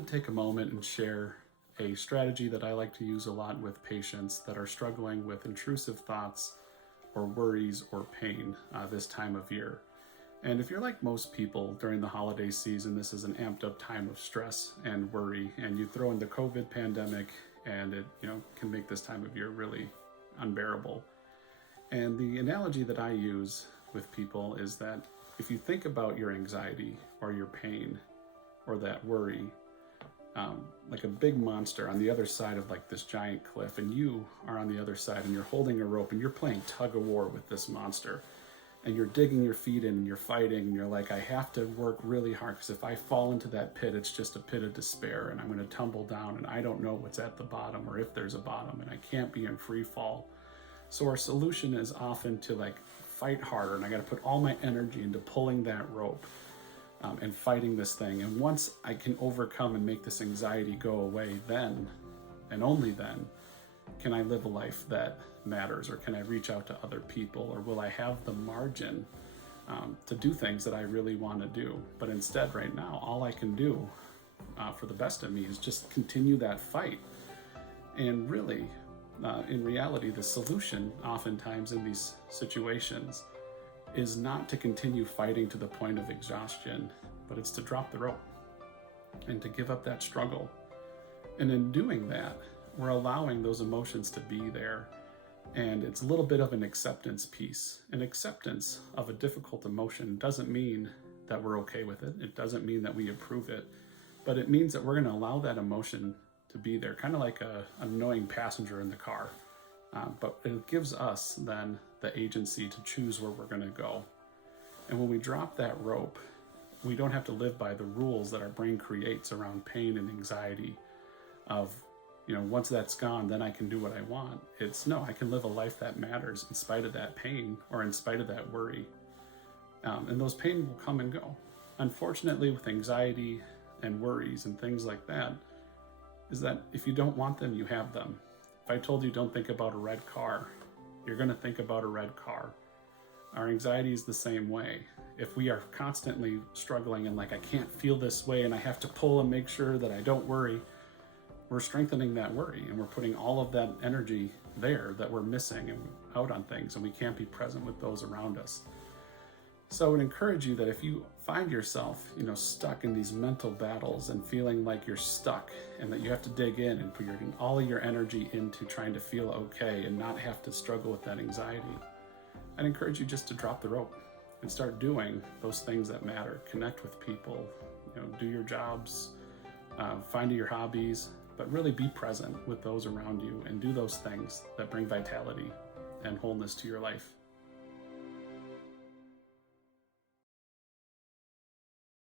wanted to take a moment and share a strategy that I like to use a lot with patients that are struggling with intrusive thoughts or worries or pain this time of year. And if you're like most people during the holiday season, this is an amped up time of stress and worry, and you throw in the COVID pandemic and it can make this time of year really unbearable. And the analogy that I use with people is that if you think about your anxiety or your pain or that worry, like a big monster on the other side of like this giant cliff, and you are on the other side and you're holding a rope and you're playing tug of war with this monster, and you're digging your feet in and you're fighting and you're like, I have to work really hard because if I fall into that pit, it's just a pit of despair and I'm going to tumble down and I don't know what's at the bottom or if there's a bottom, and I can't be in free fall. So our solution is often to like fight harder, and I got to put all my energy into pulling that rope and fighting this thing. And once I can overcome and make this anxiety go away, then and only then can I live a life that matters, or can I reach out to other people, or will I have the margin to do things that I really want to do. But instead right now, all I can do for the best of me is just continue that fight. And really, in reality, the solution oftentimes in these situations is not to continue fighting to the point of exhaustion, but it's to drop the rope and to give up that struggle. And in doing that, we're allowing those emotions to be there. And it's a little bit of an acceptance piece. An acceptance of a difficult emotion doesn't mean that we're okay with it. It doesn't mean that we approve it, but it means that we're going to allow that emotion to be there, kind of like an annoying passenger in the car. But it gives us then the agency to choose where we're going to go. And when we drop that rope, we don't have to live by the rules that our brain creates around pain and anxiety of, once that's gone, then I can do what I want. It's no, I can live a life that matters in spite of that pain or in spite of that worry. And those pain will come and go. Unfortunately, with anxiety and worries and things like that, is that if you don't want them, you have them. If I told you don't think about a red car, you're going to think about a red car. Our anxiety is the same way. If we are constantly struggling and like, I can't feel this way and I have to pull and make sure that I don't worry, we're strengthening that worry, and we're putting all of that energy there that we're missing and out on things, and we can't be present with those around us. So I would encourage you that if you find yourself, stuck in these mental battles and feeling like you're stuck and that you have to dig in and put all of your energy into trying to feel okay and not have to struggle with that anxiety, I'd encourage you just to drop the rope and start doing those things that matter. Connect with people, do your jobs, find your hobbies, but really be present with those around you and do those things that bring vitality and wholeness to your life.